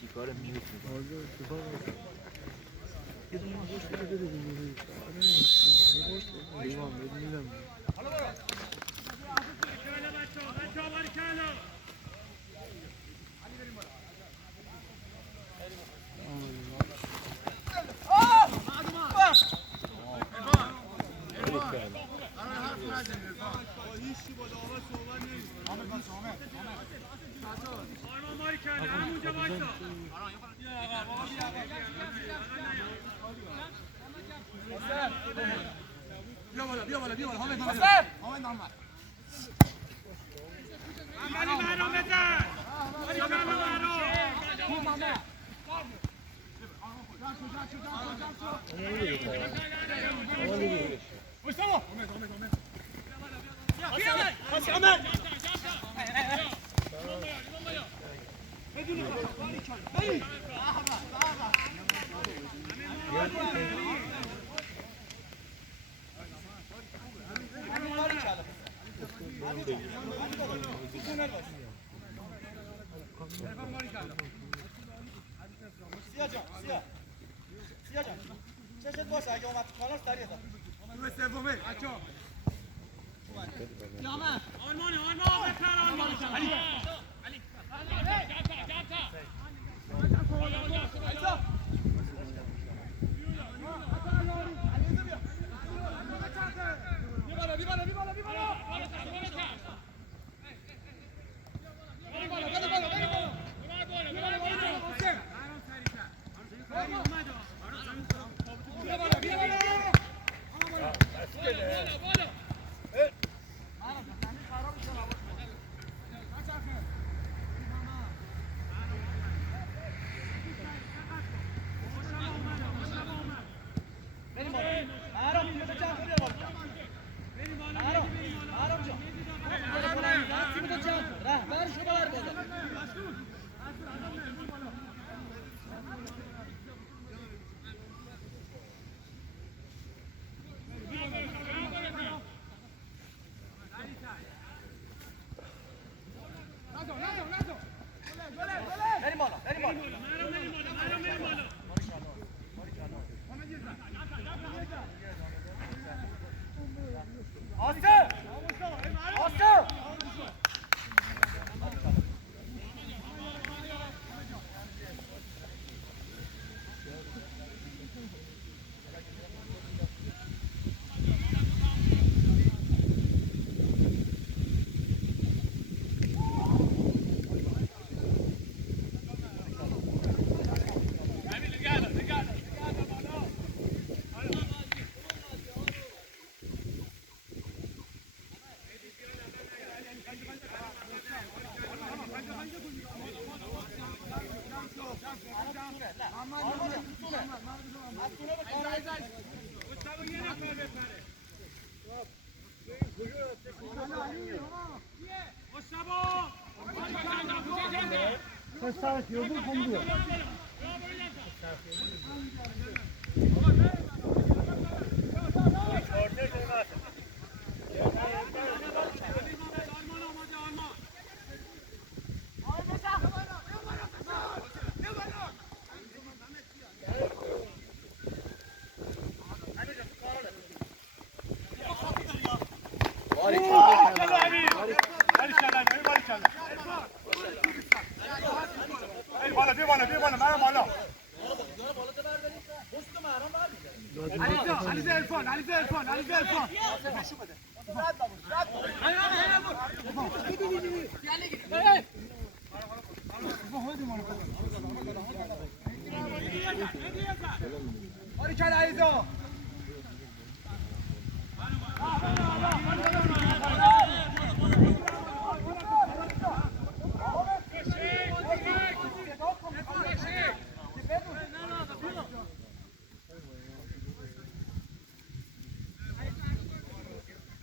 چیکار میوت میکنه یه دونه گوش بده بده بگیری لیوان میدم بیا بالا حامد محمد سیا جان چشت باشه اگه اومد تو کانال سریع داد تو سومه بچه‌ها یامه آرمان بپر آرمان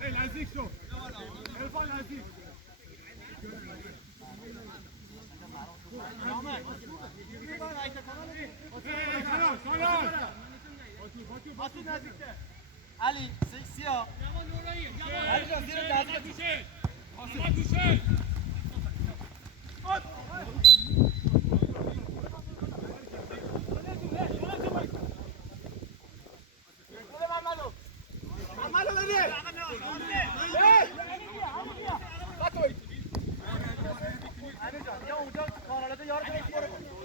علی نزدیک شو ارفان نزدیک علی سیا علی جان زیر دست یا اونجا کانالات یارو برو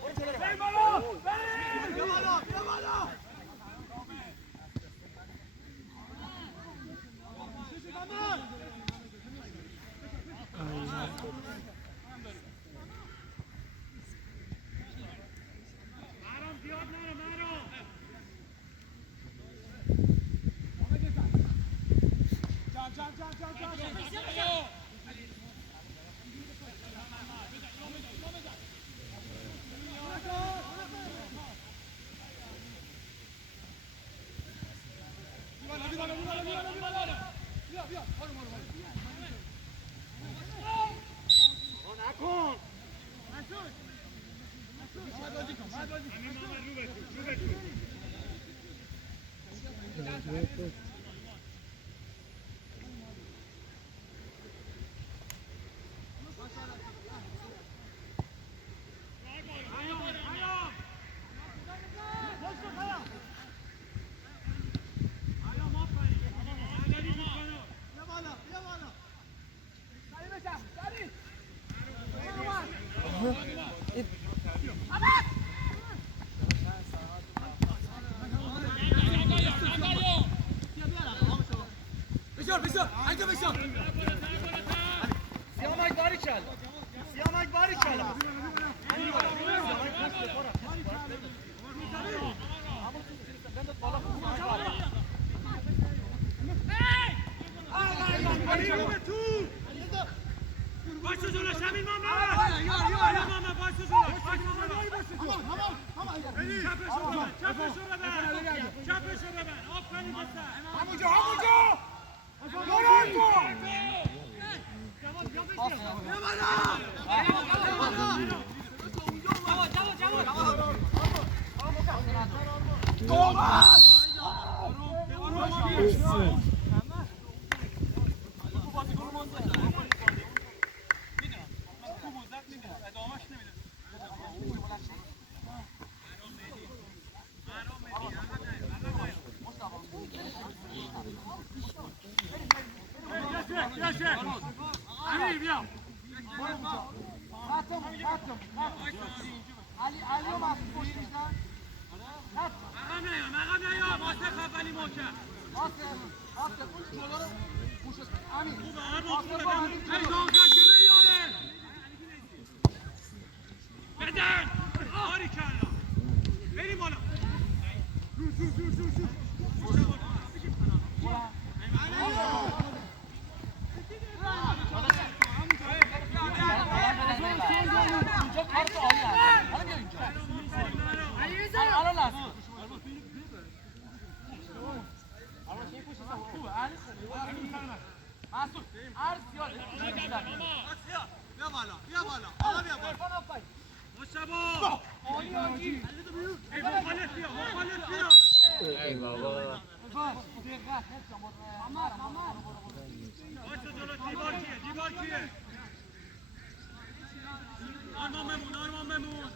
سیامک باری کلا Başla Zola, Şamil Mama! Ya Mama, başla Zola! Çapı şurada ben! Aferin kızlar! Hamucu! Thomas! Ali بیا علی ما پشت میشن مقام نیا واسه اولی موکر آسه اون جلو رو پوشش امین ای دانکر جلو یاره بدن آری کلا بریم بالا آرمان ممون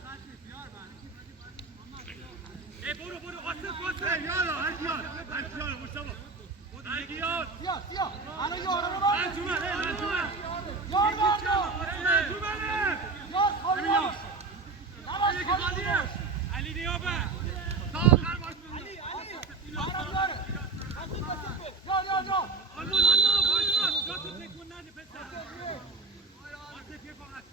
برو آسف یالا انتیار مشتبه انتیار سیا الان یارو رو بار علی نیابه جا تو تکون نده پسر آسف یه فقط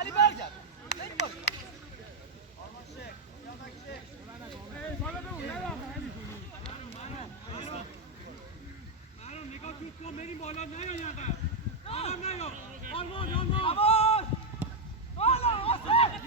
علی برگرد نگاه توپ کن بریم بالا نیا یقه نیا آرمان بالا آسف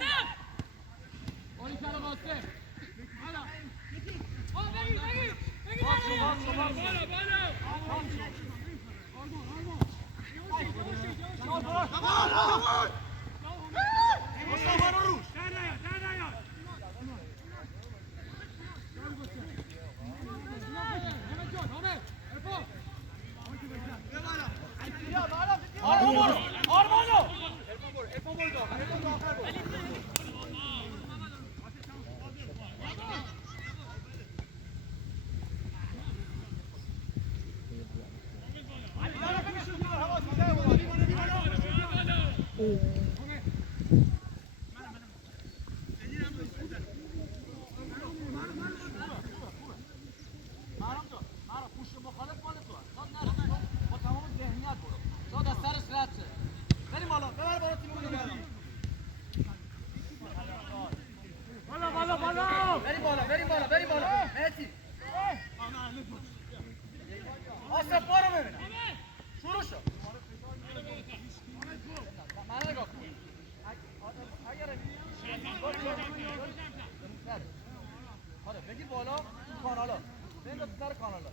بگیر بالا کانالا بنداز سر کانالا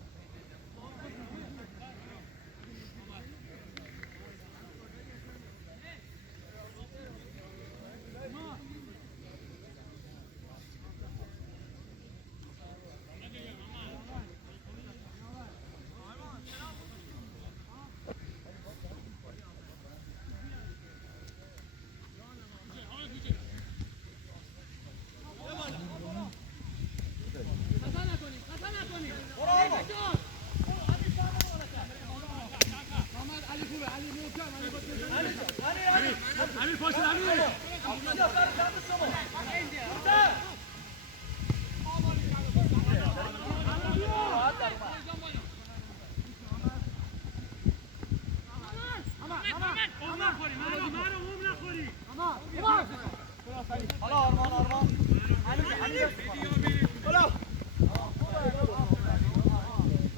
حالا آرمان حالا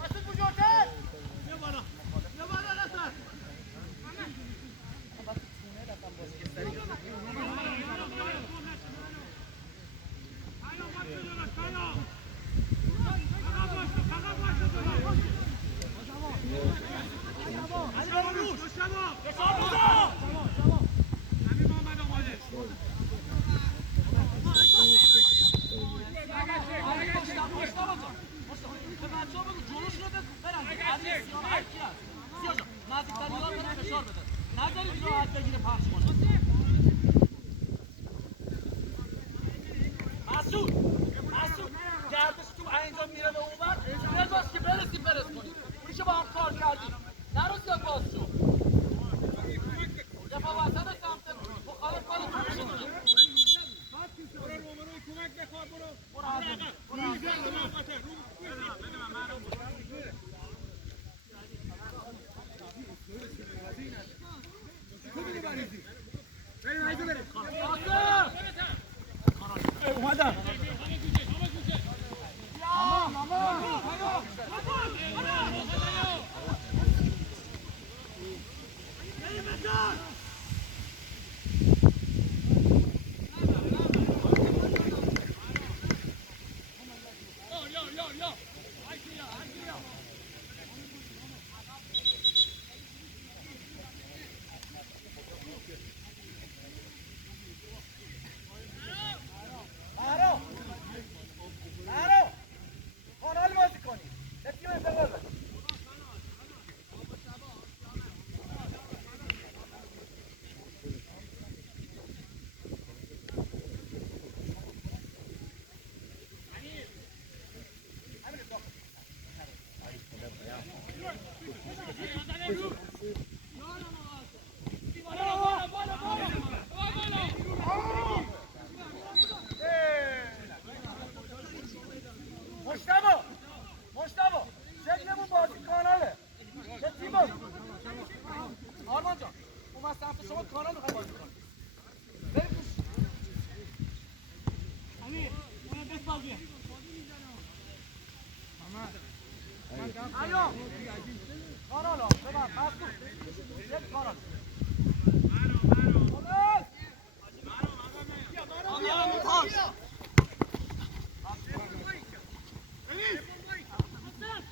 مسعود بزرگتر مسعود گردش تو اینجا میره به اون وقت نذاش که برسیم کنیم اونیشو با هم کار کردیم نرو زیاد باز شو دفعه وسط سمت مخالف بالا تو میشه دیگه اومدم مشتبه شکلمون بازی کاناله چه تیم بازی آرمان جان اومد سمت شما کانال میخوای بازی کنی بریم توش امیر اون دست بازیه ایو کانالا ببر مسعود یک کانال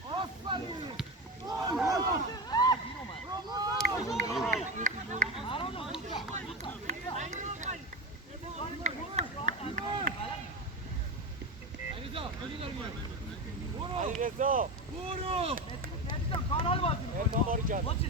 آفرین علی رضا برو نتیجه کانال بازی می‌کنی. امکان باری کرد ما چی؟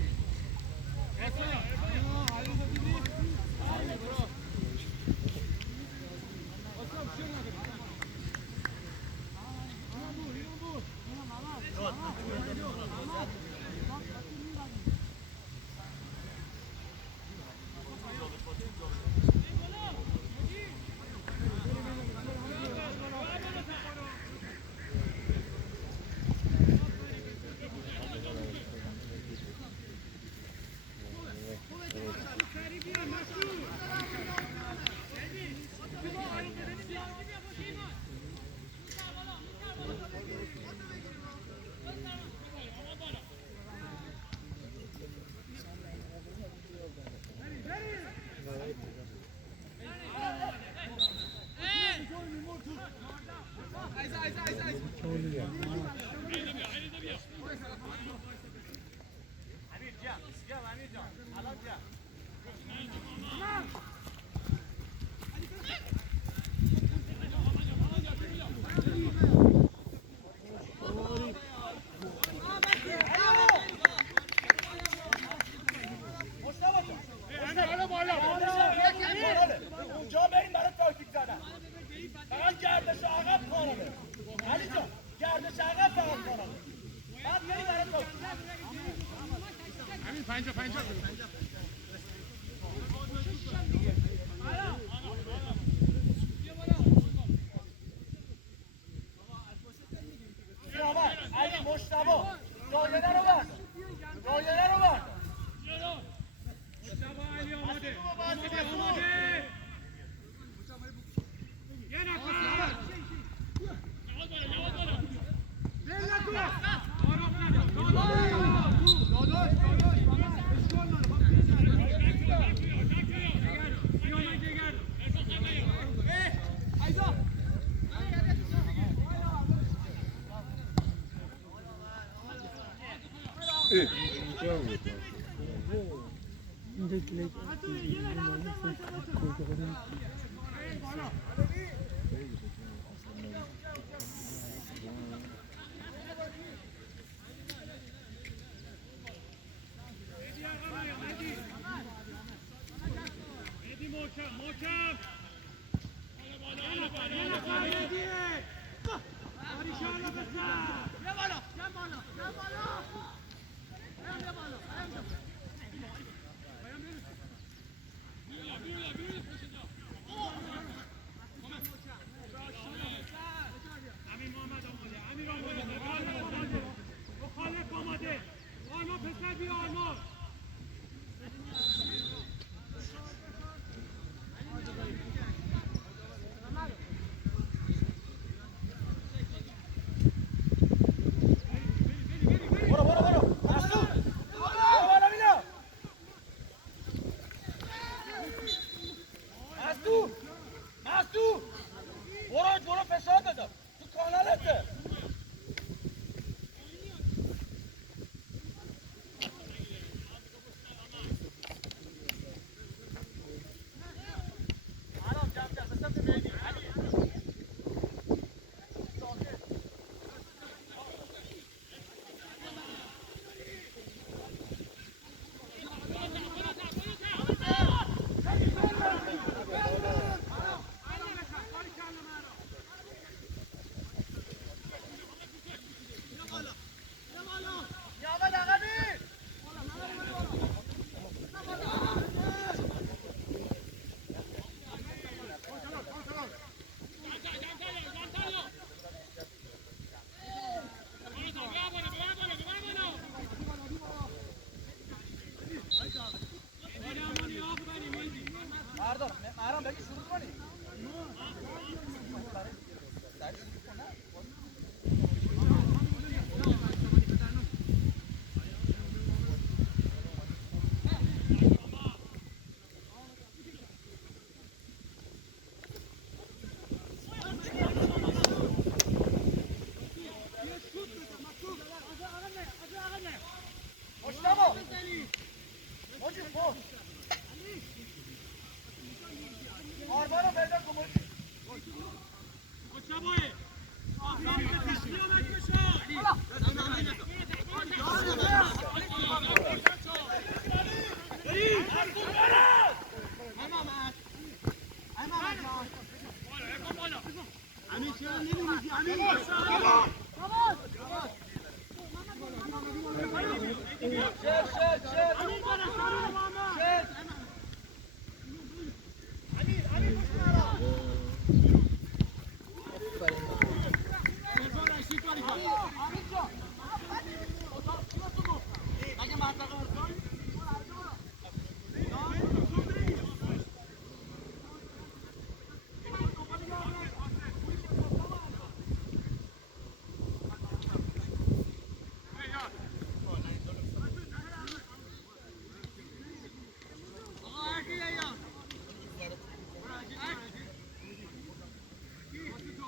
اونجا بریم برای تاکتیک زدن فقط گردش عقب کاناله علی جان گردش عقب فقط کاناله بعد بریم برای تاکتیک همین 50 سیامک علی مشتبه رایده رو بر رایده رو بر مصطفی علی آماده یه نکن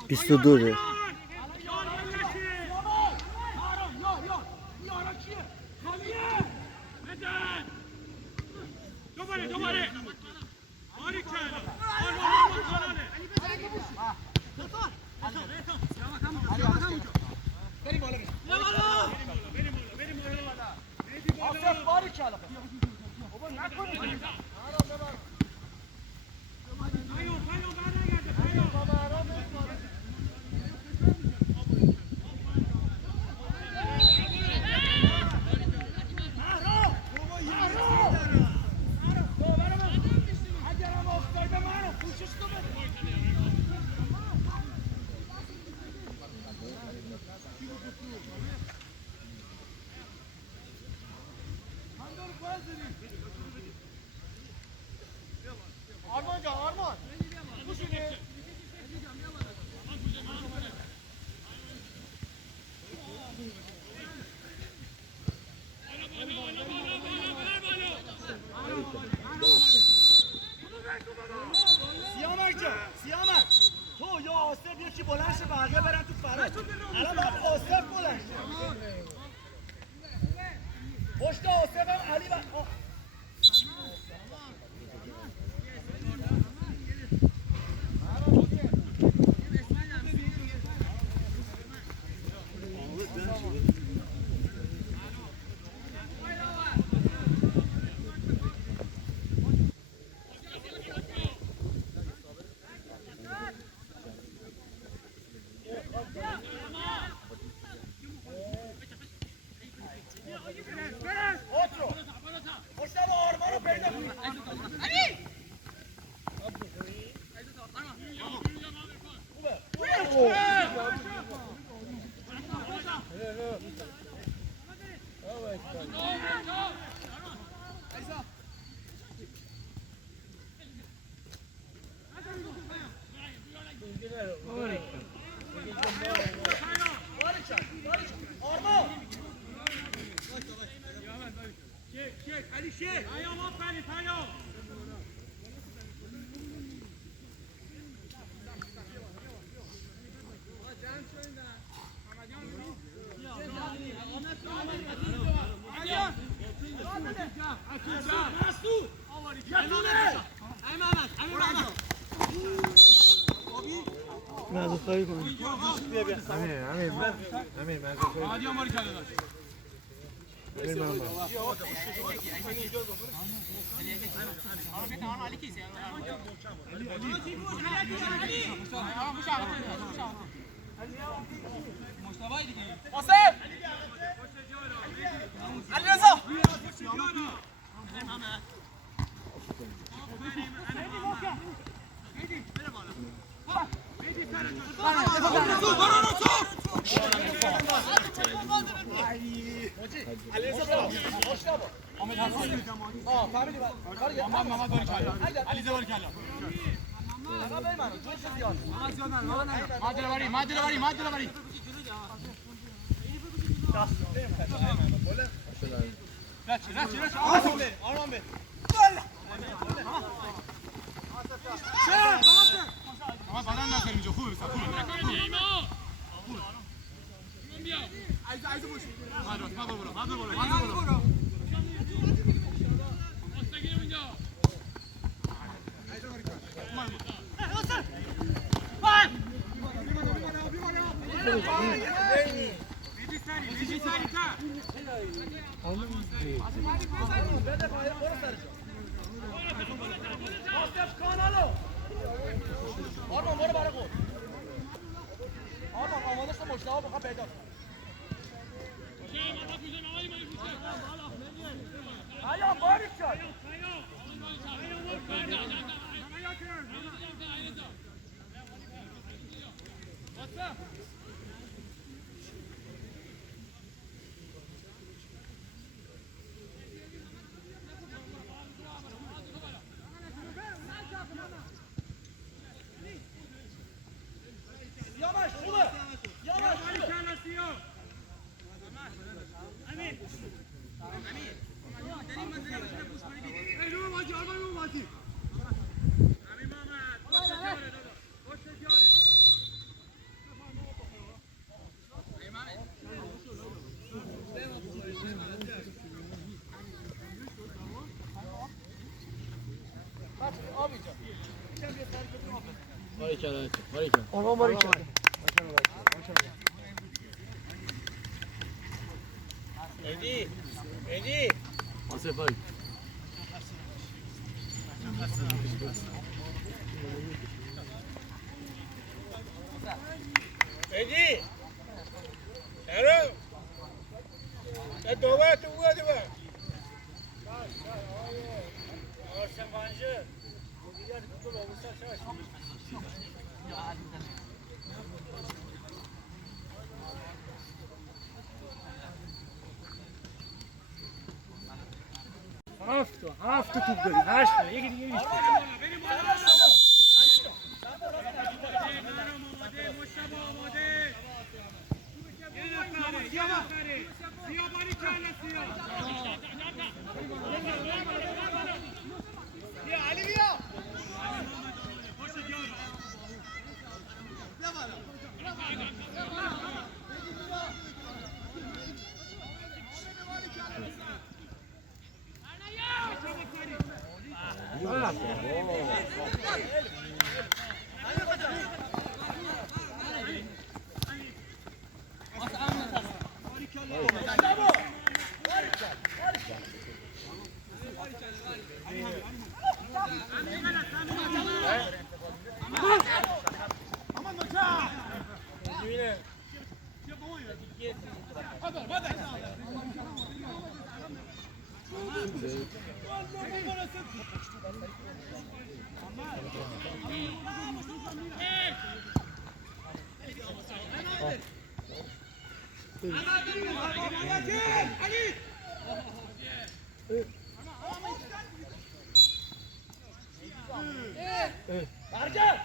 22 دوباره آری کرد بریم بالا آصف باری کلا بابا نکنید آرمان جان آرمان خوشونه سیامک جان سیامک تو یا آصف یکی بلند شه بقیه برن تو فراز الان باید آصف بلند شه پشت آصف هم علی معذرخواهی کنم امیر معذرخواهی عادی هم باری کرده داشت آصف علیرضا آرمان برو برای خود آرمان آماده شد مشتاق بخواه پیدا ایام باری شد Yavaş şunu. Yavaş Ali şunu. Kala Siyah. Amin. Ey Nuh Hacı, Arman Nuh Hacı. Amin Mehmet. Boş çekiyor dada. Boş çekiyor. Edi. Şerif. Dova tu buat apa? Awak manja. Dia betul besar saya. هفت توپ داریم 8 تا یکی دیگه بیشتر Bergen!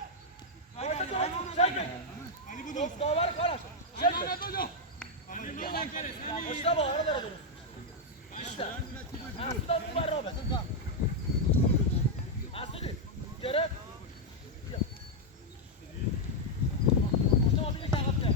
Davar karaş. İşte bu aralara durun. İşte. Aslı'dan bu var Robert. Aslı değil. Gerek. İşte o bir tarafta.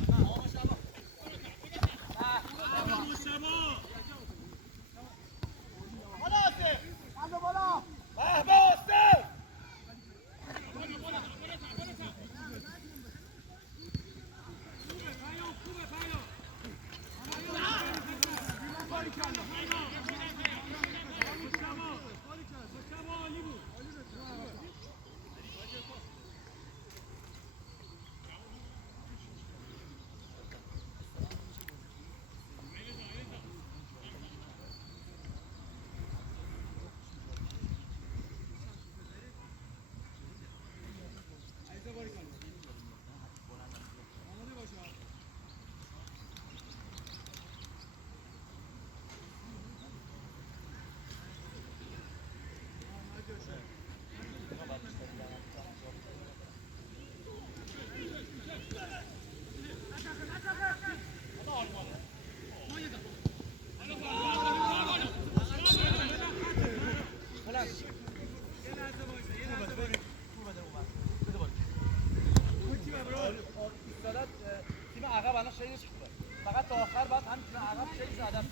تیم عقب الان شیء شده فقط تا آخر بعد همین تیم عقب شیء زده است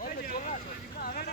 ولی به جور نشه تیم عقب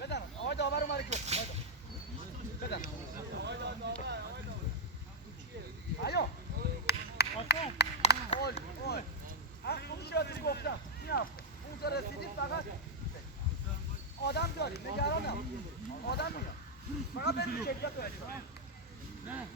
بدن آقای داور رو مالک بدن آیا اول اون شاید گفتم این هفته اونجا رسیدید فقط آدم دارید نگرانم آدم میاد فقط برید کیفیت رو حساب نه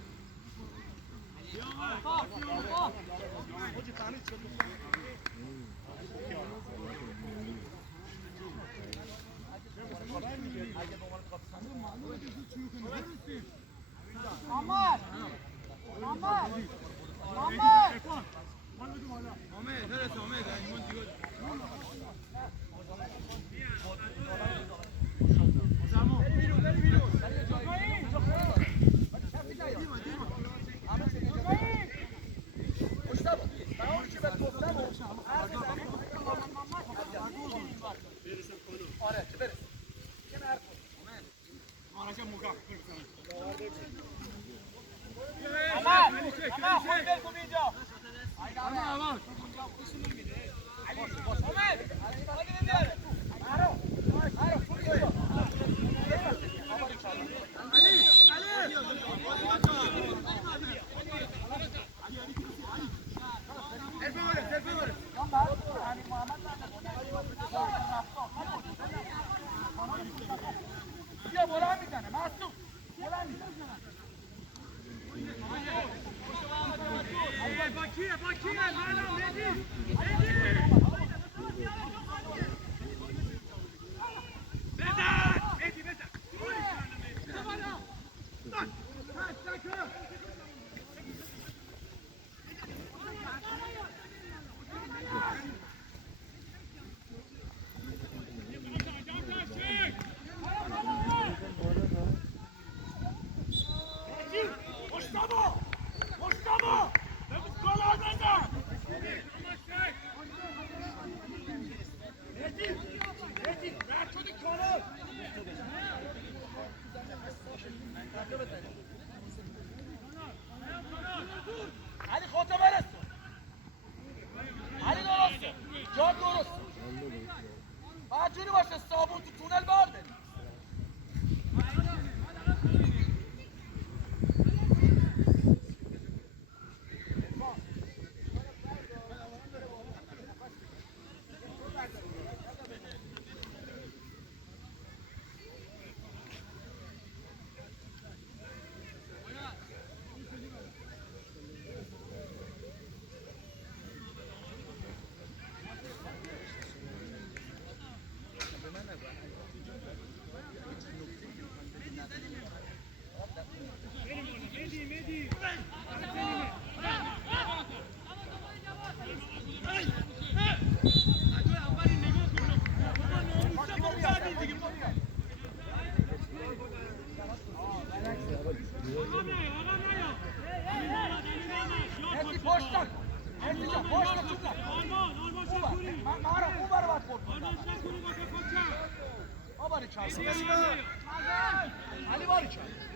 علی خودت برس علی درسته جا درست باید جوری باشه صابون تو تونل بار بریم علی باری چند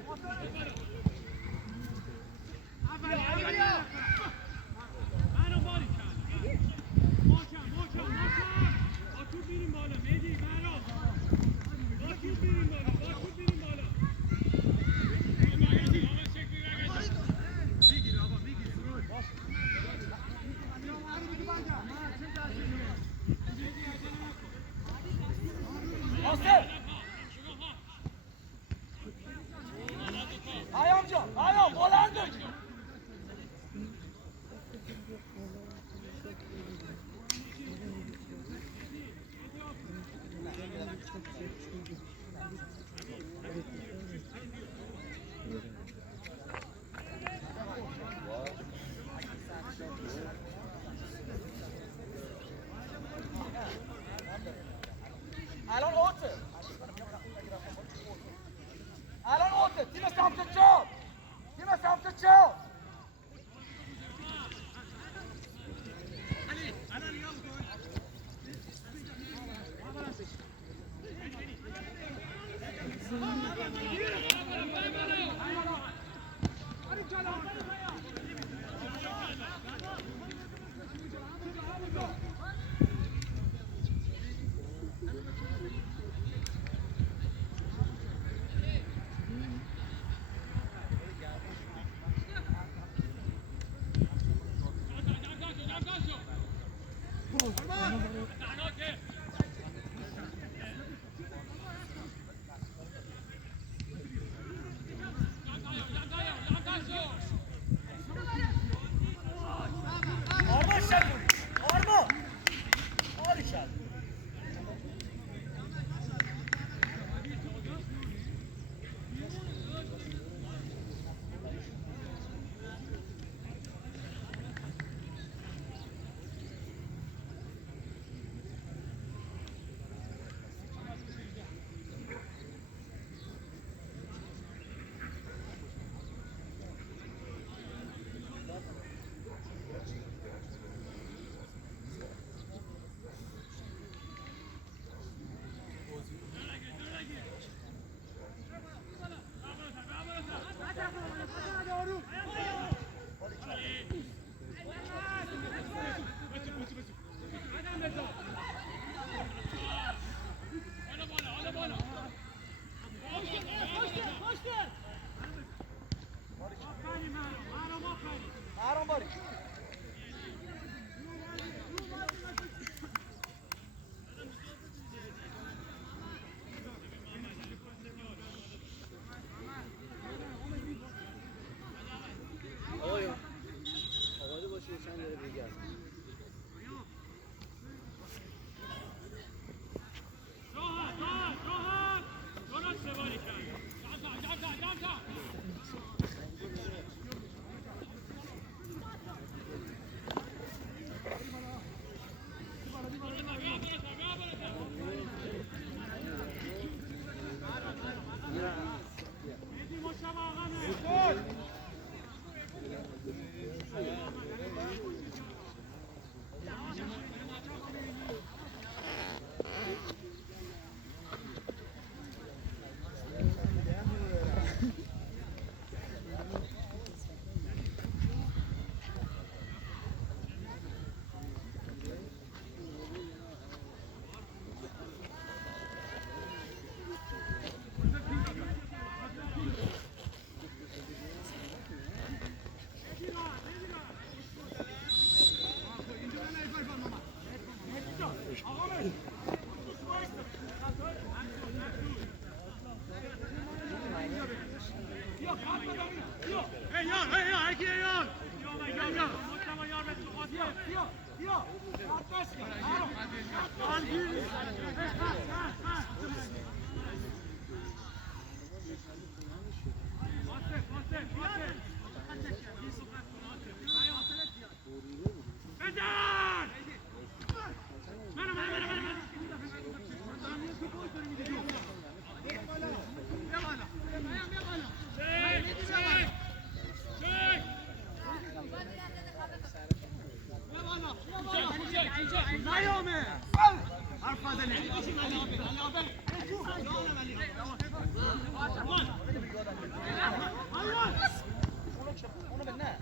Onu ben ne?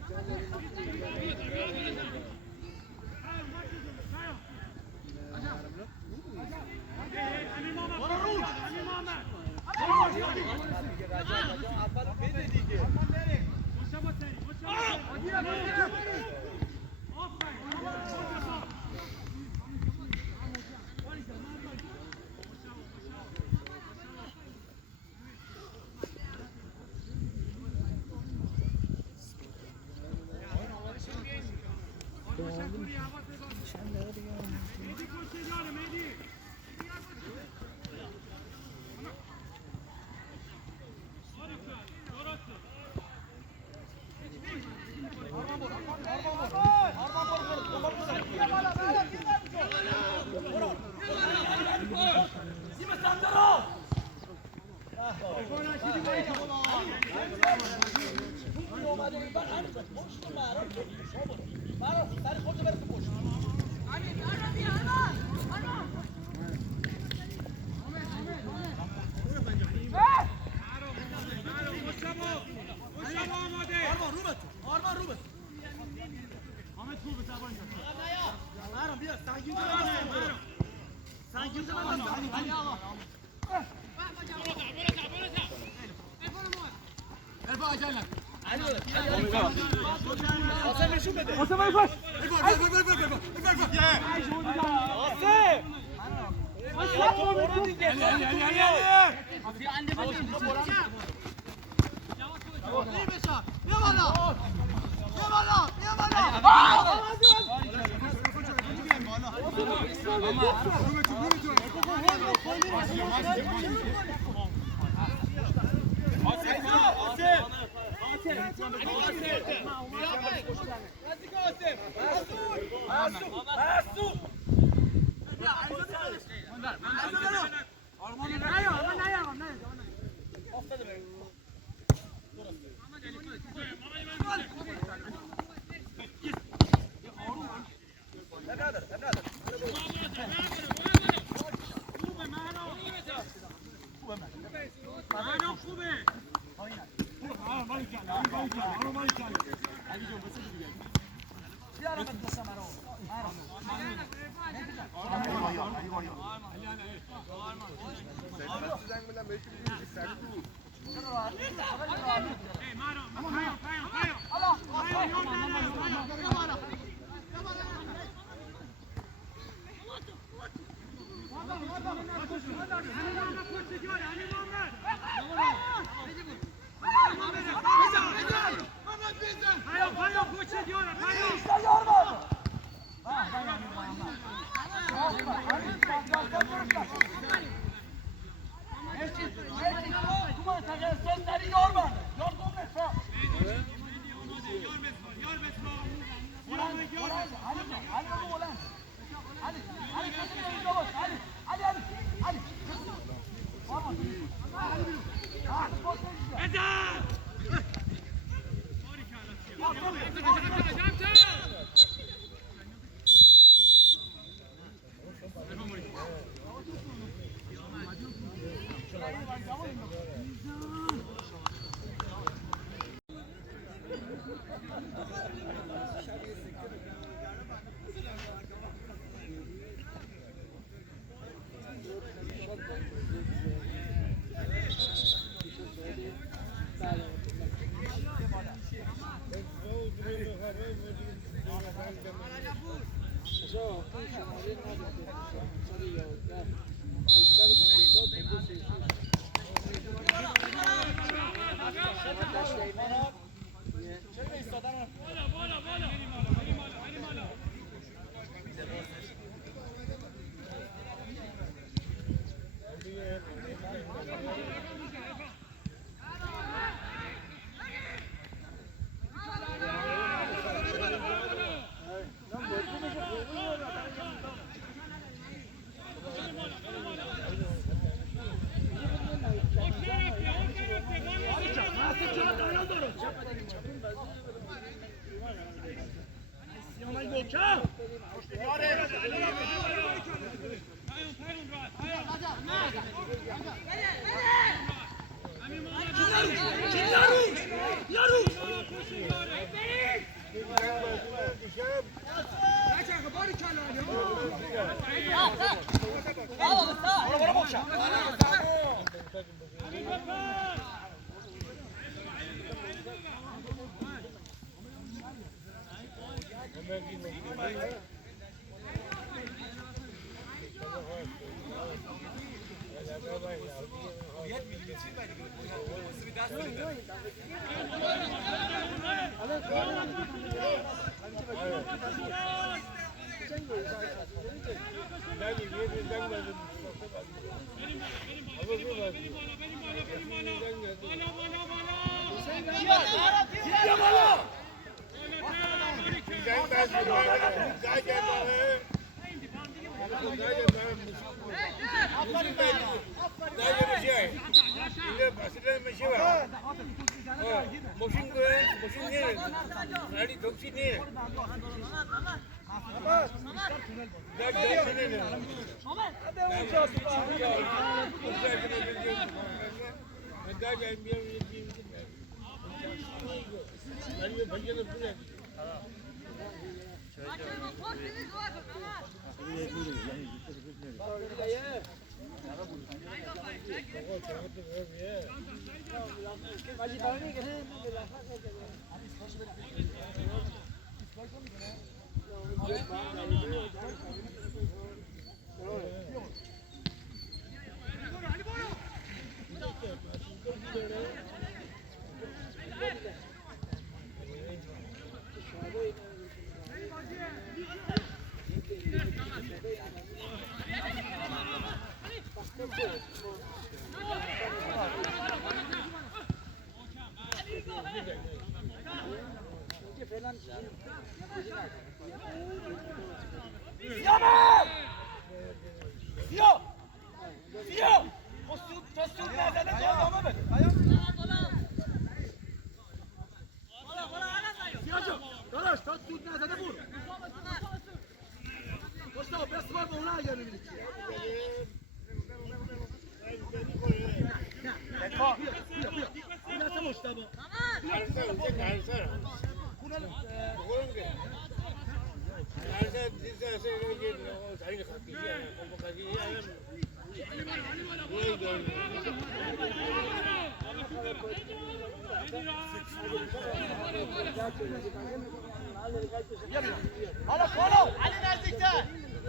حالا کالو علی نزدیکتر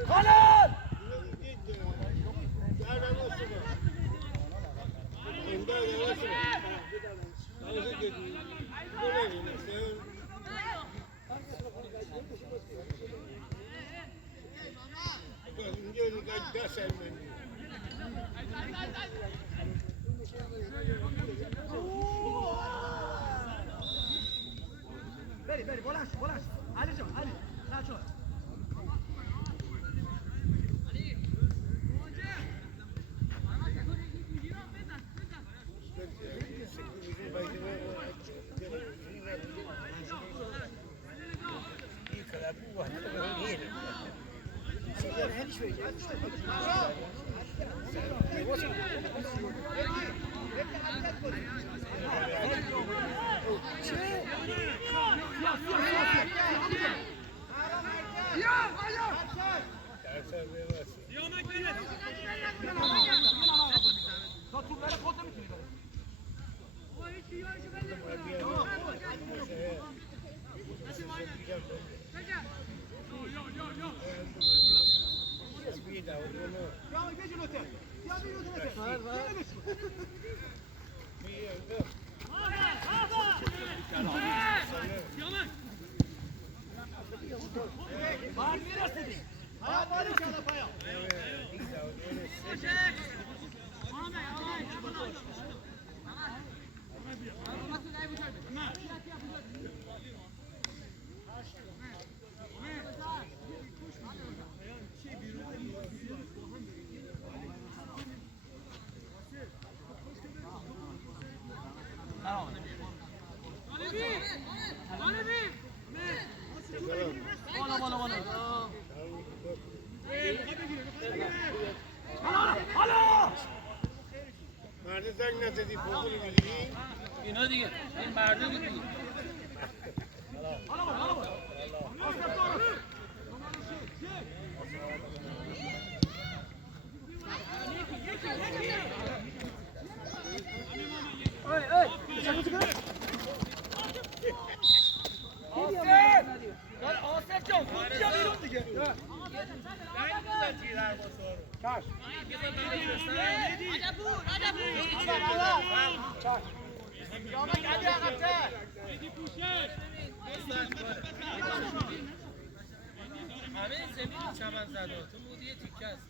کالو بری بری بلند شو بلند شو علی جان علی نه شو مرد زنگ نزدی فوق رو میگیری؟ اینا دیگه این مرده بود دیگه آصف جان خود بیا بیرون دیگه همه زمین چمن زده تو بودی یه تیکه است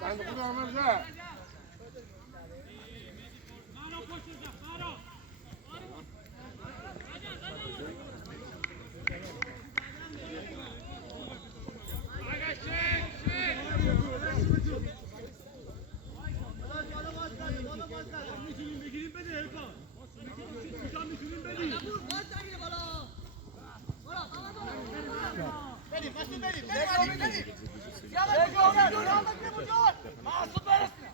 بنده خدا آمد زد میتونیم بگیریم بده ارفان میتونیم بدیم بریم مسعود بریم مسعود برسیم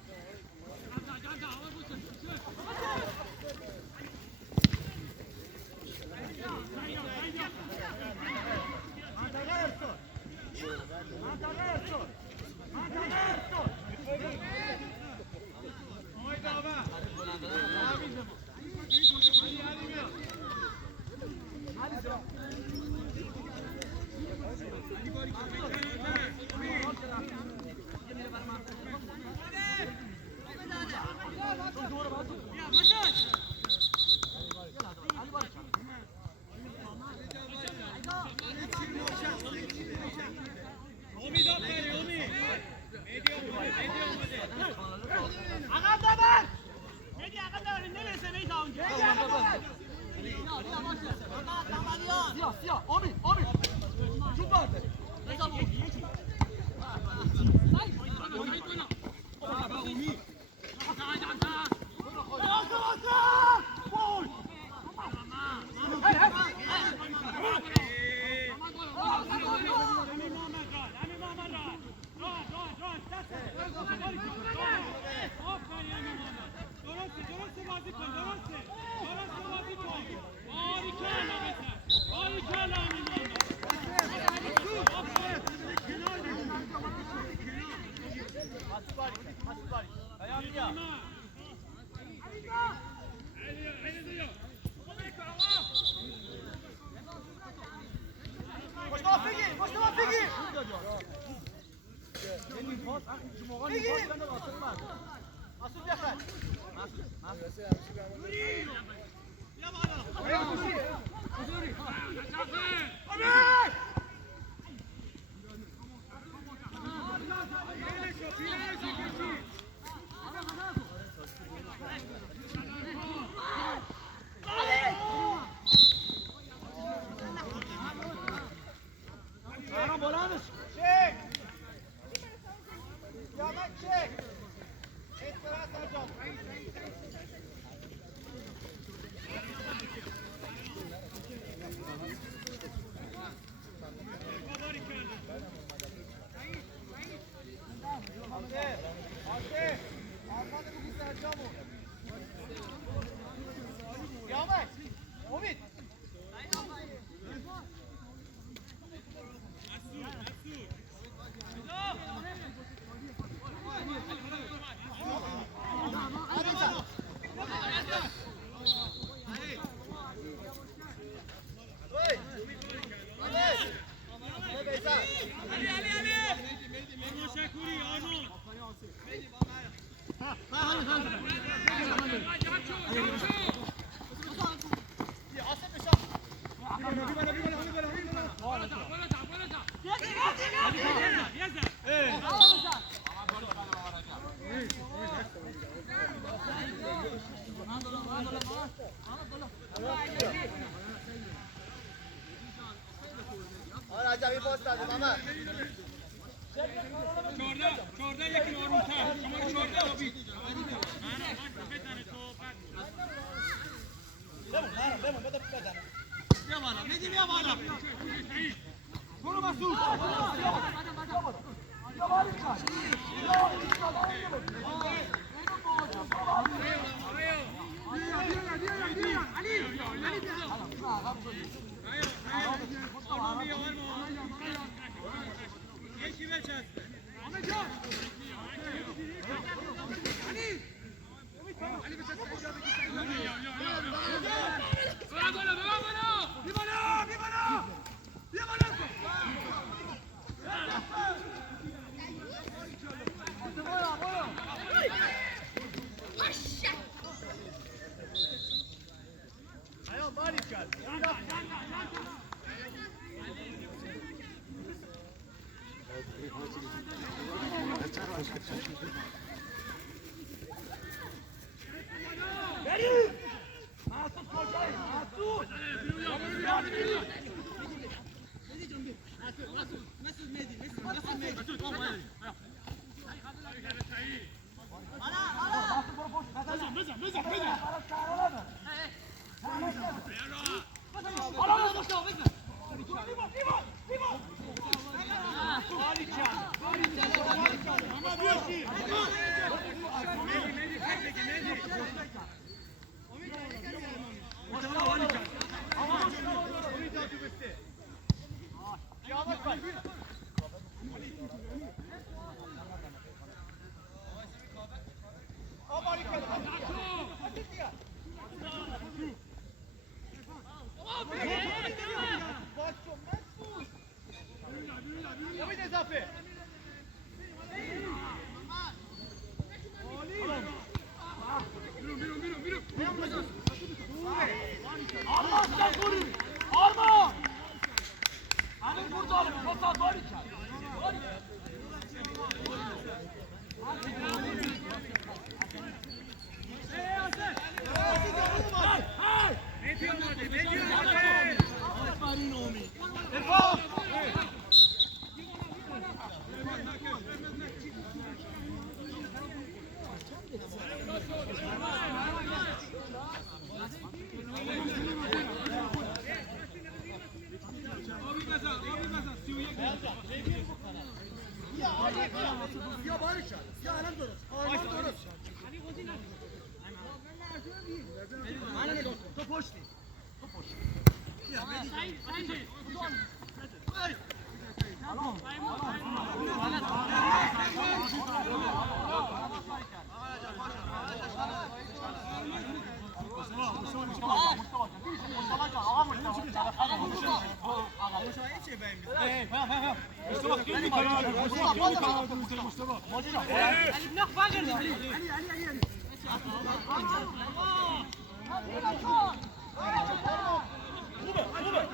رجبی پاس داده محمد 14 یکی آروم‌تر شما 14 آبی بمون بده بزنه بیا بالا میدی بیا بالا برو مسعود یکی بچسب یا بارش شد یا الان درست آرمان درست من نگاه کن تو پشتی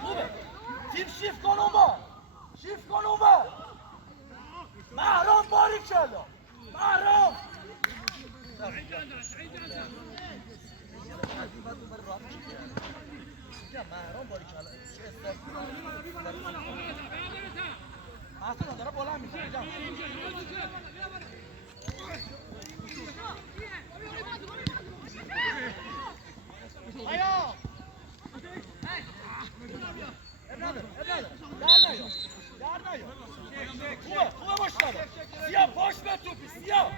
خوبه تیم شیفت کن اون با محرام باریک شده محرام محرام باریک شده چه استفاده داره بلند میشه آیا در نیا خوبه باش داره سیاه باش به توپی سیاه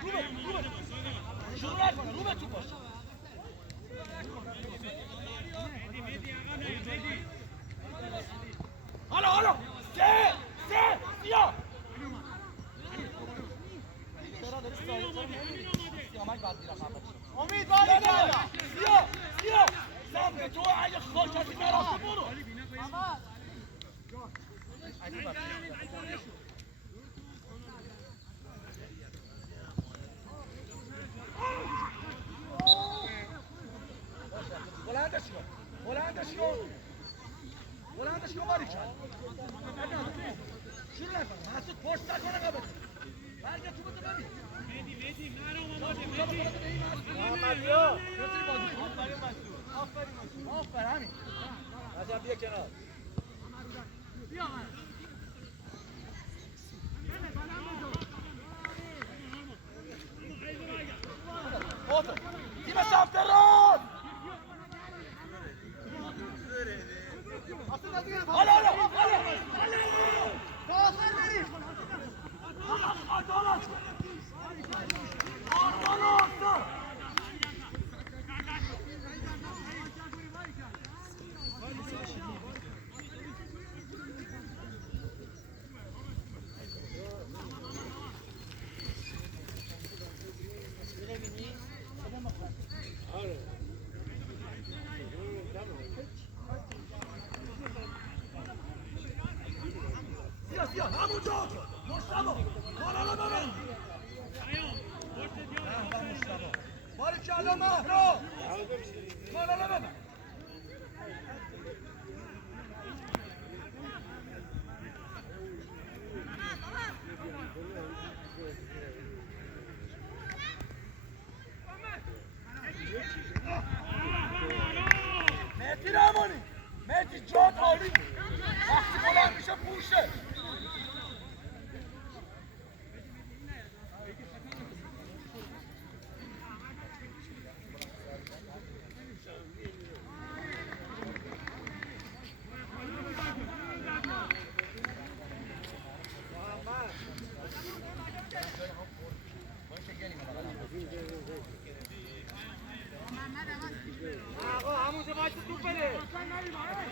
خوبه شروع نکنه رو به توپ باش حالا سه سیاه امید باری کرده سیاه سمت تو اگه خاک کسی نرفته برو کن بلندش کن باری کرد شروع نکن محسود پشت سر کنه قبل برگرد تو بده ببین محمد بیا آفر همین رجب بیا کنار اوتو تیم سمت راست حالا سیا همونجا مشتبا کالا رو ببین مشتبا باریکلا مهرا کالا رو ببین مهدی رحمانی مهدی جات عالی بود وقتی بلند میشه پوشه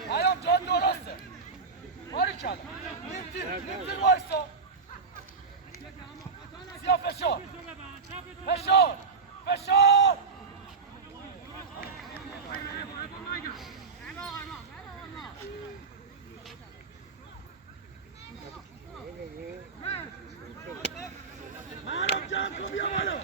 پیام جان درسته باریکلا نیم تیر وایسا سیا فشار مهرم جمع کن بیا بالا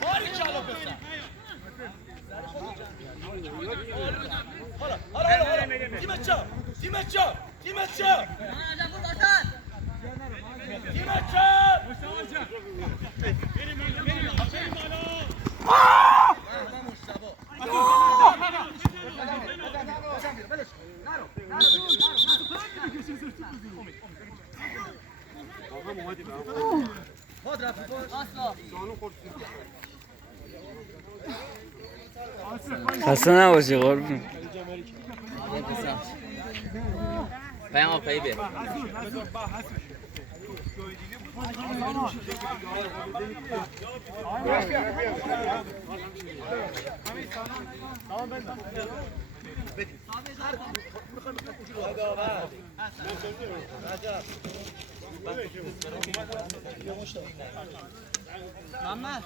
باریکلا پسر حالا تیمت چپ خسته نباشی قربون پیام آقایی بیر محمد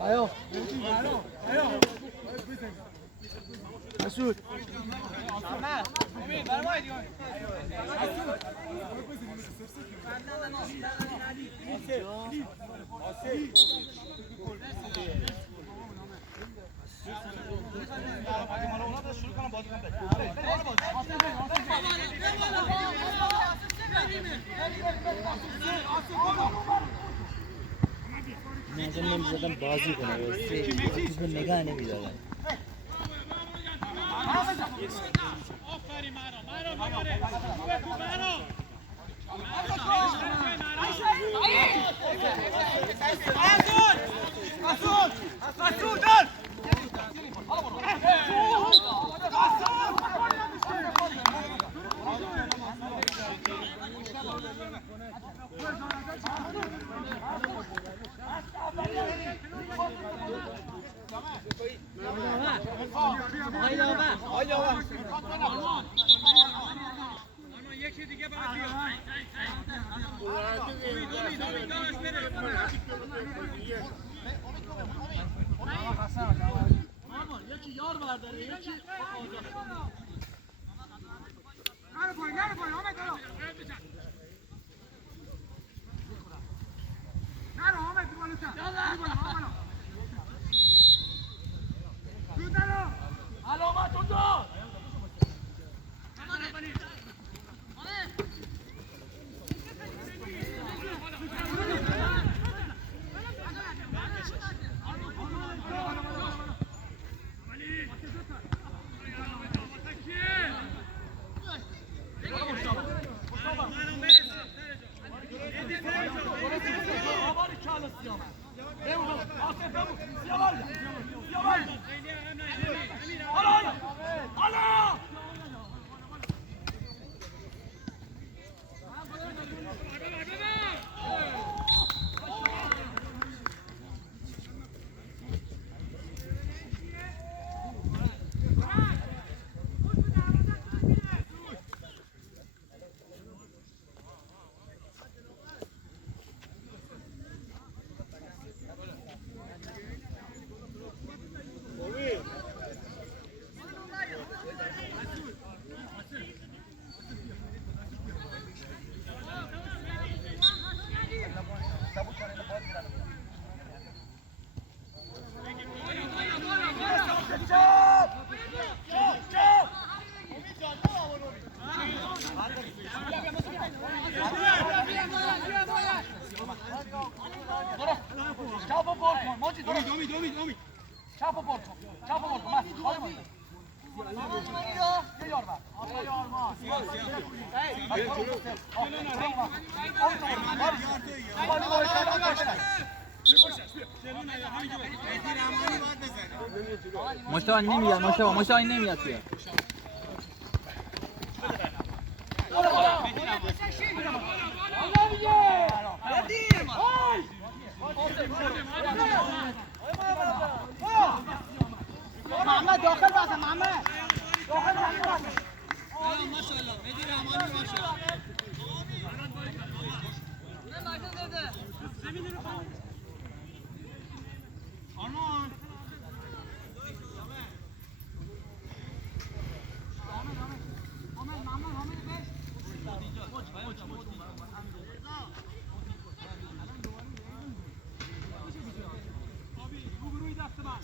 آیو مسعود محمد امید برای دیگه مردم نمیزدن بازی کنه تو نگاه نمیدادن یکی دیگه باقیه. آقا یکی یار برداره یکی آزاد. نرو پایین حامد برو. نرو حامد بالاتر. علامت رو دار. مشتاق نمیاد مشتاق نمیاد توی محمد داخل بازه محمد داخل بازه ماشاءالله مهدی رحمانی ماشاءالله آرمان روبروی دست من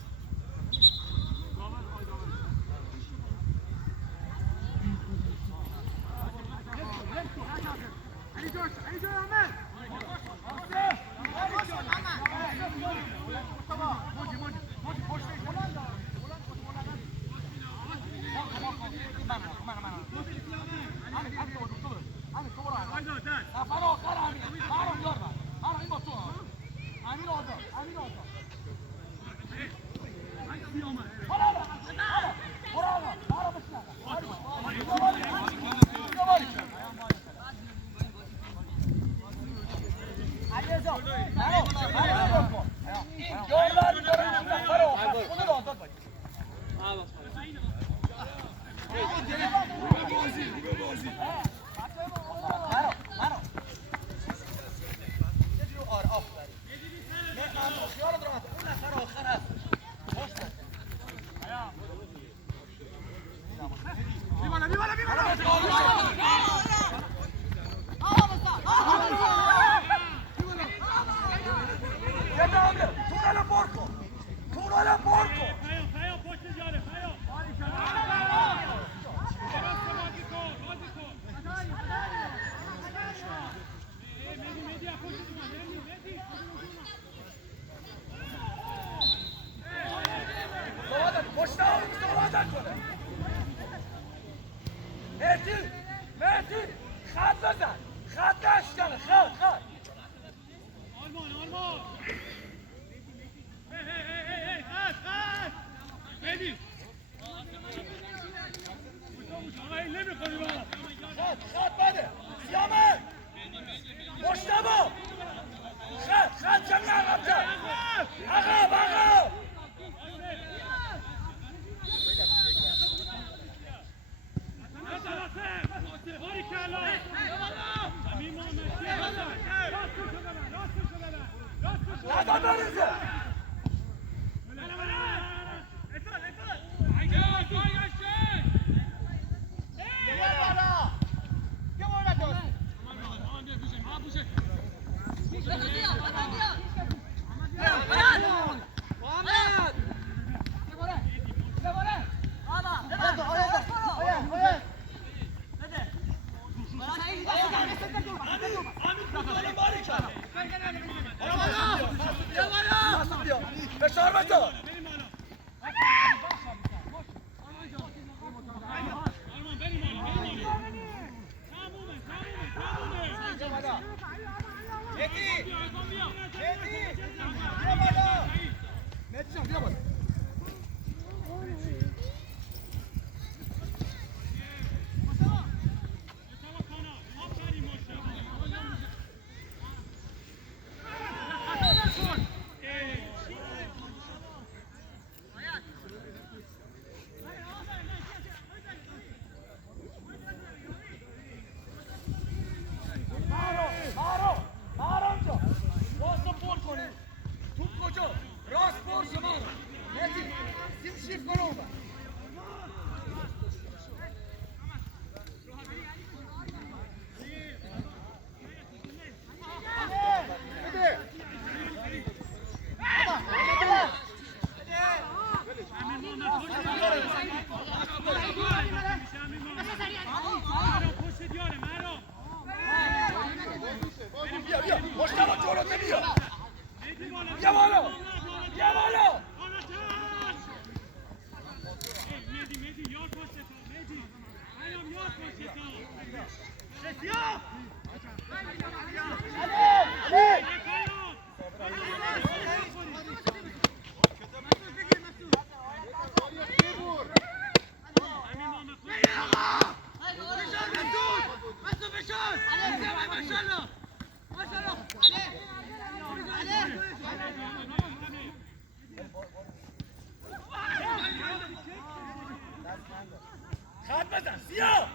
خط بزن سیاه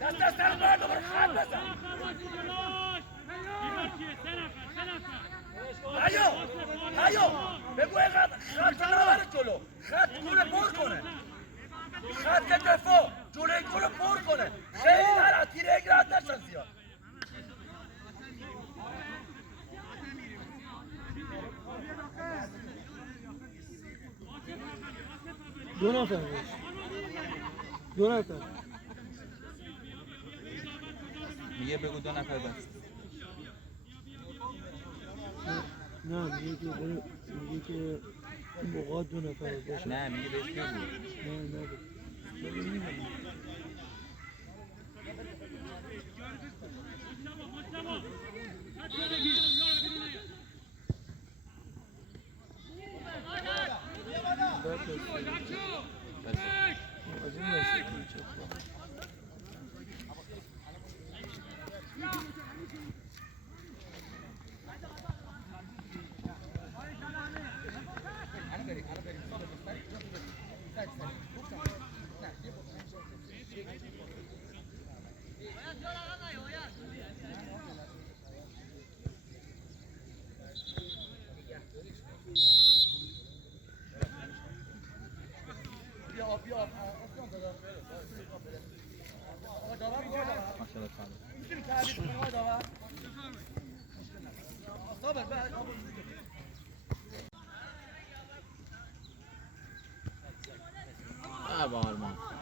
دست از سر بار دوباره خط بزن هیو بگو اینقدر خط نبره جلو خط گل پر کنه خط دفاع جلوی گل پر کنه خیلی نرد تیر اگه رد نشن زیاد دو نفر میگه بگو 2 نفر بس. نه میگه که این موقع 2 نفر باشه. نه میگه بهش بگو.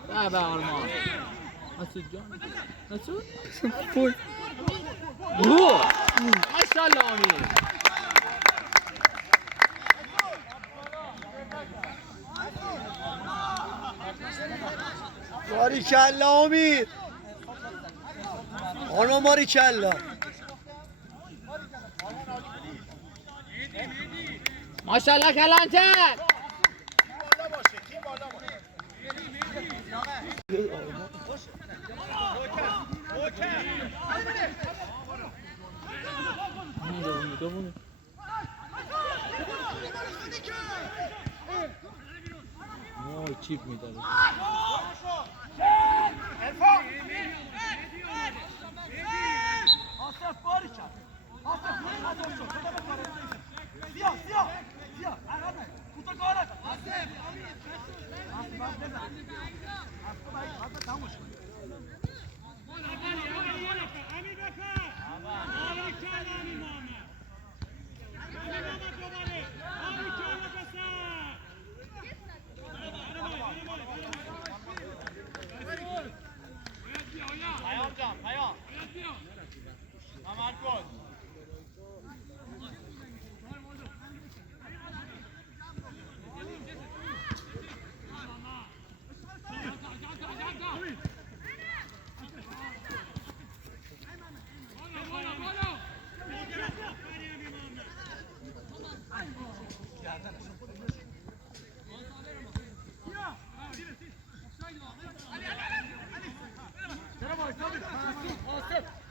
نه به آرمان مسعود جان مسعود پول برو ماشاءالله امیر باریکلا امید آرمان باریکلا ماشاءالله کلانتر چیپ میداره آصف باری کرد آصف خطور شد خدا بکاره سیاه عقب نه کوتا کار نکن آصف آصف بزن آصف تموش کن امیر بکر آرام کرد امیر محمد دوباره آرام کرد بسر پیام جان پیام تمرکز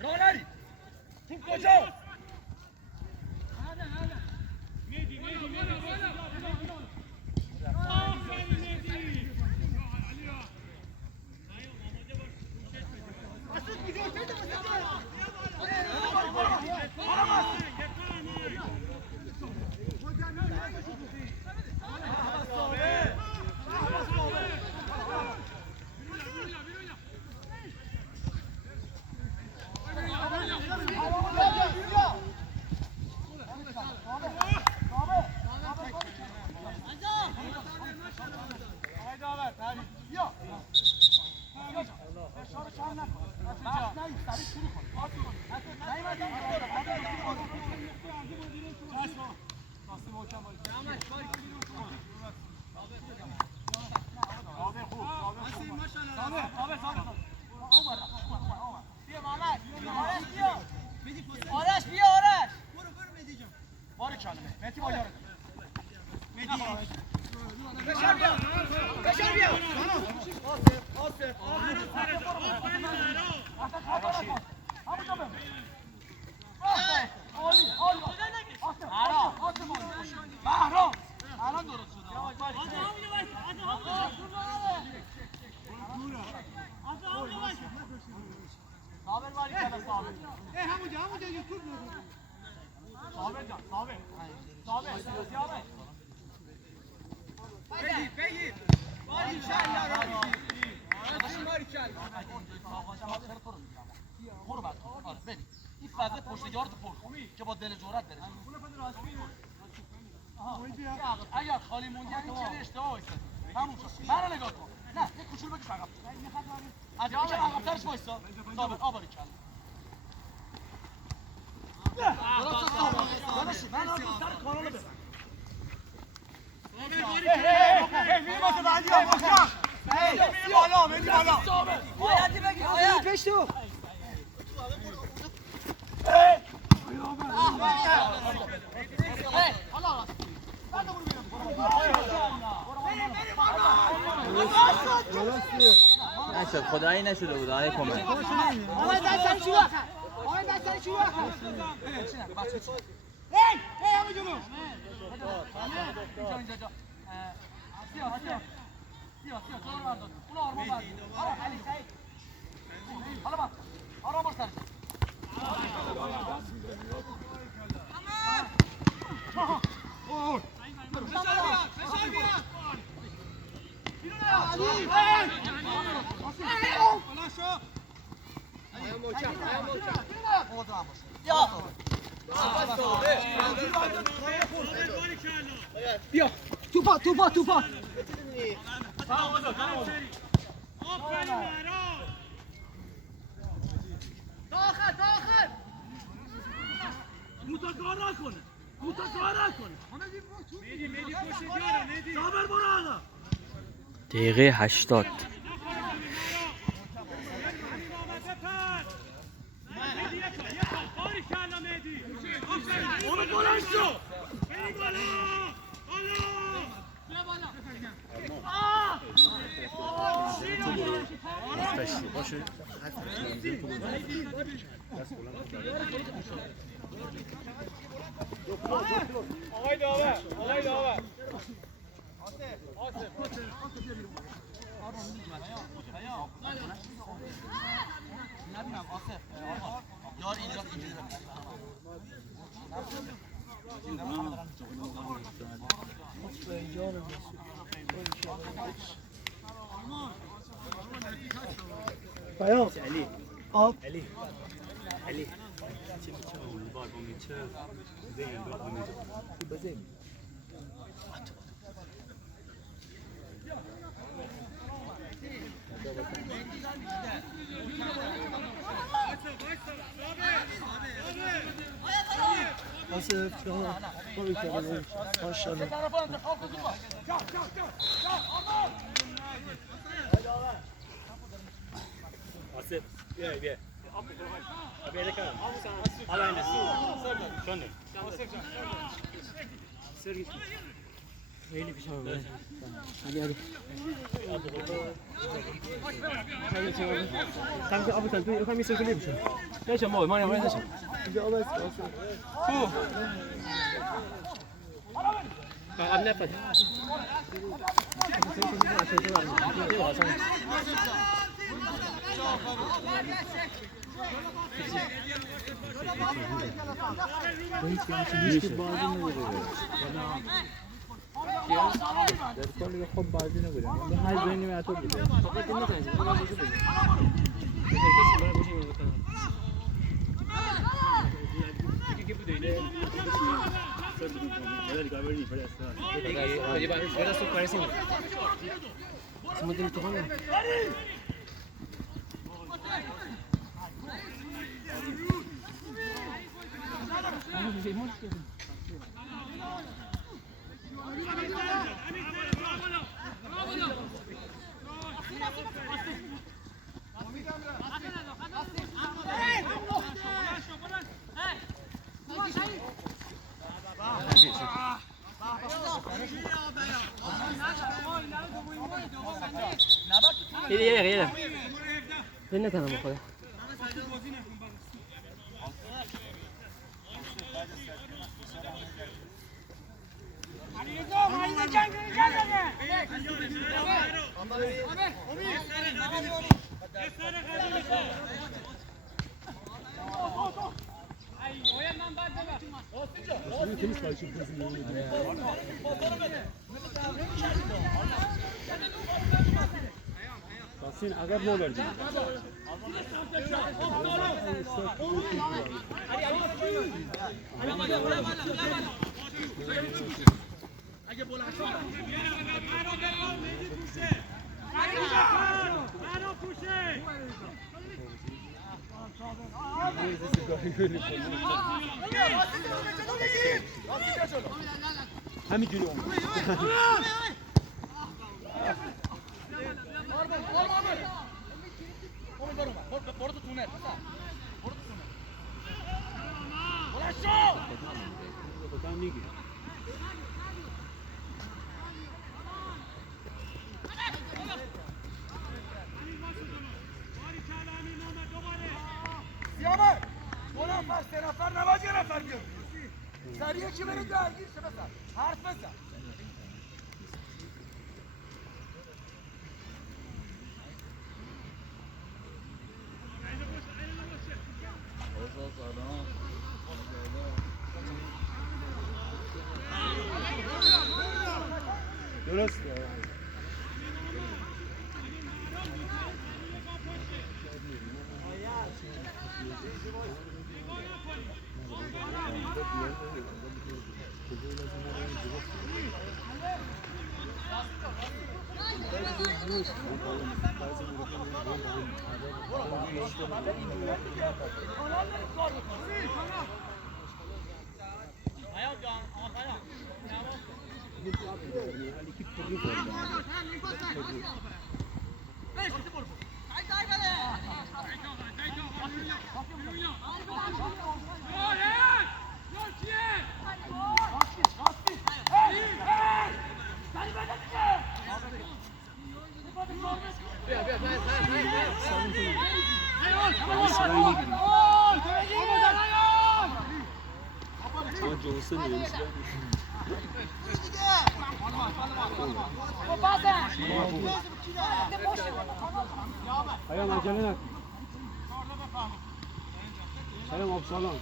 راه نری توپ کجاست مهدی بالا مهدی بشار بیا بشار بیا آسف بهرام الان درست شد صابر باری کلا صابر همونجا یوتیوب نده صابر جان صابر سیامه بگیر باری کلا راضی باری کلا برو بعد آره ببین این فضا پشتیار تو پر که با دل جرأت برسه اگر خالی موندی این چه اشتباه وایسه تموم شد منو نگاه کن نه یک کوچولو بکش عقب از اینکه که عقب‌ترش وایسا صابر آباری کلا درست صابر داداش من آقا سر کانال ببر میریم واسه بعدی آقا میریم بالا آیتی بگیر آیت پیش تو نشد خدایی نشده بود آقای کمک آقای دستان شروع کن آقای دستان شروع کن هی همه جلو اینجا سیا جلو بردار اون آرمان بردار حالا بات آرام برو سرش فشار بیاد بیا توپا داخل متکار نکنه مهدی پشت دیاره مهدی صابر برو آقا دقیقه 80 آقای داور نبینم آصف یار اینجا اینجوری پیام آب علی چه می‌چاون بار با میچه زين با میچه بزين آصف جان باری کلا ماشاءالله آصف بیا ابي لك على الناس شلون سرقت ويلي في شباب هذه كم ابو تنتو كم يسوي كل شيء ليش ما ليش قبل نفذ در کلی خوب بازی نبوده هر زنی معطوب بوده فقط این نتایج بازی بوده خیلی نتنم بخوره Basın agar ne verdi? همینجوری اون سیامک 2 نفر 3 نفر نباید 1 نفر بیاد سریع کی بره درگیر شه بزن حرف بزن درسته Ayağım acele et. Selam Absalom.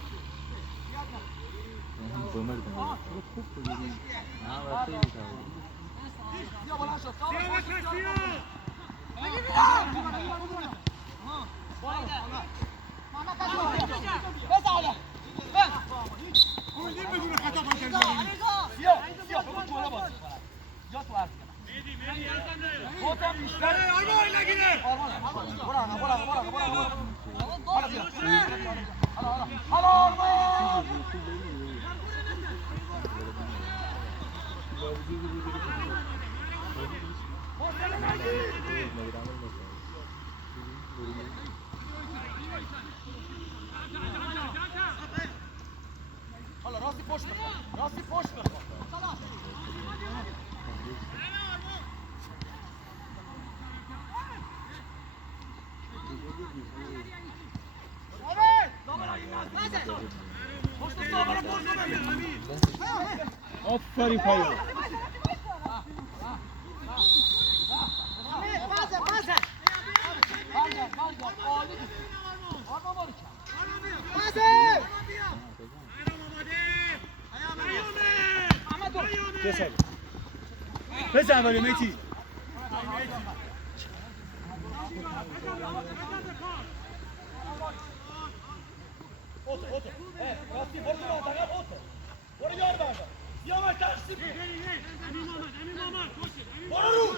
راستی پشت بکن راستی پشت بکن آفرین پایان بزن ولی میتی راستی برو منطقه اوتو برو یار بردار سیامک ترسی برو رو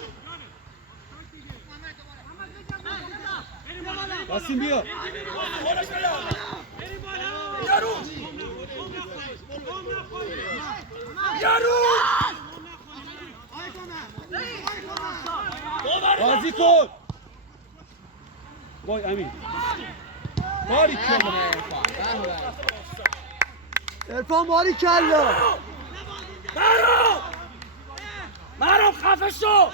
باسیم بیا برش بیا بیا رو بیا رو بازی کن وای امین باری کلا ارفان باری کلا مرو خفه شو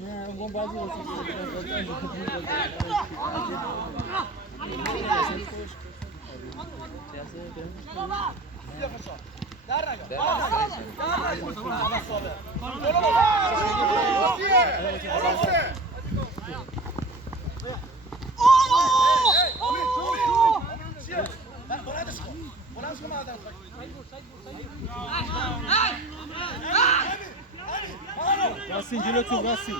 نه اون بازی راسین جلوتون راسین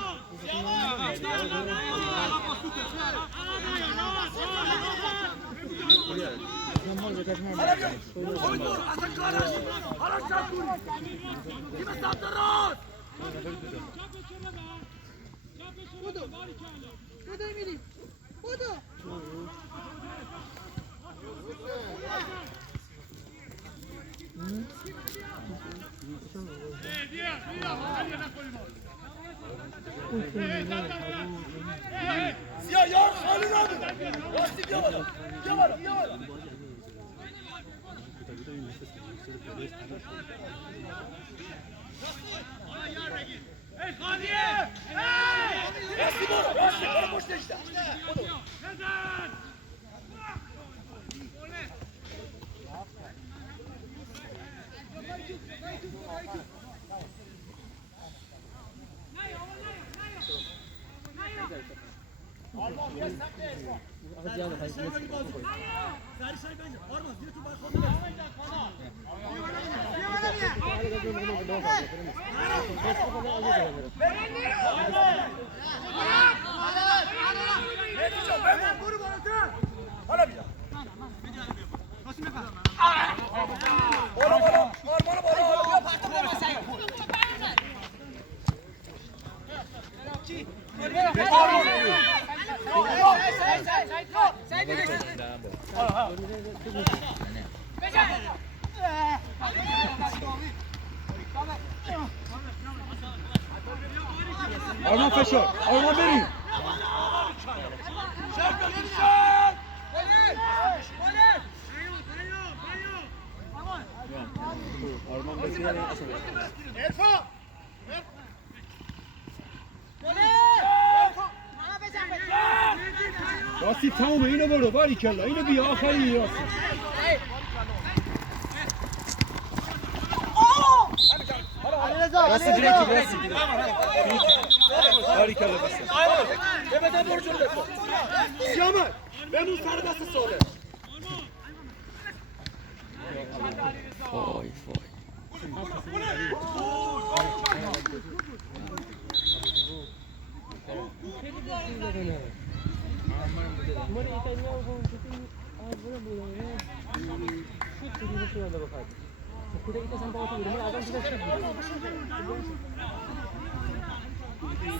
سیا یار خالی نبود راستی بیا بالا بیا بالا بیا بالا راستی برو پشتش ده حالا بیا بالا بالا آرمان بالا آرمان فشار آرمان بریم آرمان بسیار ارفا راستی تمومه اینو برو باریکلا اینو بیا آخری راستی راستی جلوتون راستی باریکلا بسیار ببدن برو جلو بکن سیامت بمون سر دست ساله وای وای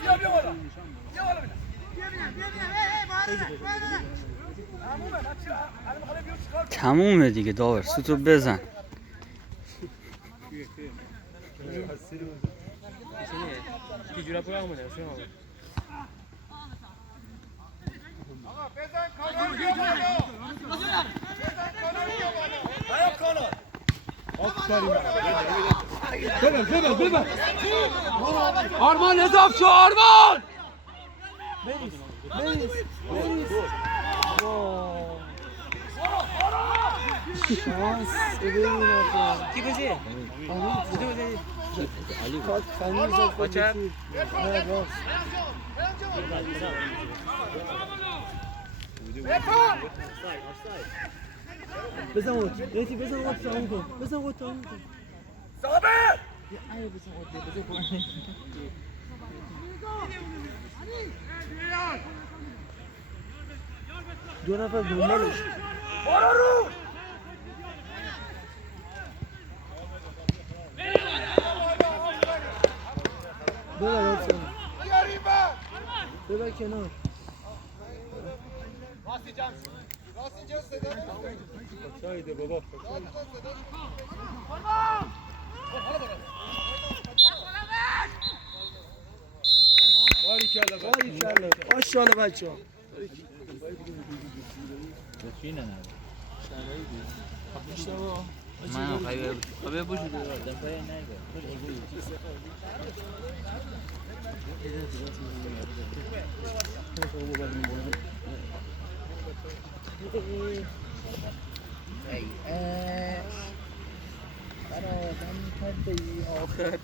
سیا بیا بالا بیا بالا تمومه دیگه داور سوتو بزن ببن آرمان اضاف شو آرمان بریز شانس ببین کی بزی علی بچه بزن اوت ریتی بزن اوت تموم کن بزن اوت تموم کن صابر ای بزن اوت بزن دو نفر دنبالش برو رو ببر حسین ببر کنار سایده بابا باریکلا ماشاءالله بچه‌ها چی نه من خیلی بوشی دفعه نگه آخر